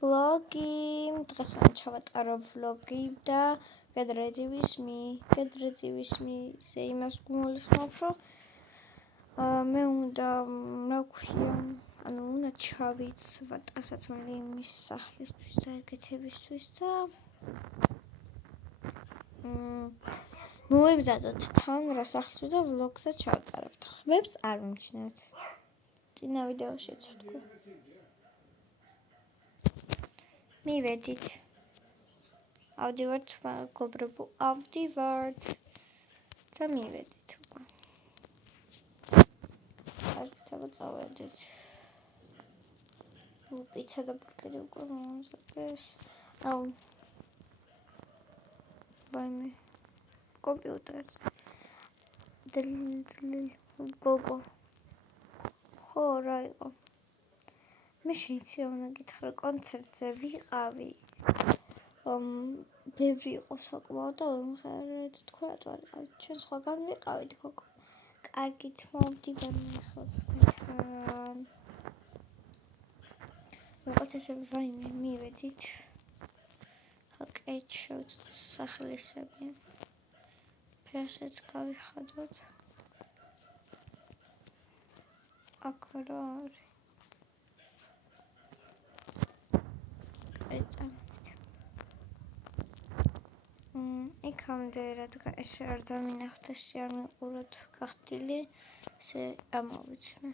ვლოგი, დღეს ვარ ჩავატარო ვლოგი და გადრეძი ვისმის იმას გულისხმობ, რომ მე უნდა რა ქვია, უნდა ჩავიცვა ტანსაცმელი იმის სახლისთვის და ეგეთებისთვის და მოვიბრძადოთ თან რა სახლში და ვლოგსაც ჩავატარებთ. ხმებს არ მიმჩნევთ. წინა ვიდეოშიც ვთქვი. მივედით. ავდივართ, მეგობრებო, ავდივართ. და მივედით უკვე. კარგით, წავედით. პიცა და ბურგერი უკვე მომზადეს. ვაიმე. კომპიუტერი. გოგო. ხო, რა იყო? მე შეიძლება უნდა გითხრა, კონცერტზე ვიყავი. ბევრი იყო საკმაოდ და ვიმღერეთ, თქვა რა ვიყავით, ჩვენ სხვაგან ვიყავით, გოგო. კარგით, მოვდივარ ახლა თქვენთან. ვიყავთ ესე ვაიმე, მივედით. ოკეი, შევწყვეტ სახლისები. ფასადს გავიხადოთ. აქ რა არის? ეწამით. იქამდე რადგან ეს არ დამინახეთ, ეს არ მიყუროთ გახდილი, ესე ამოვიცნე.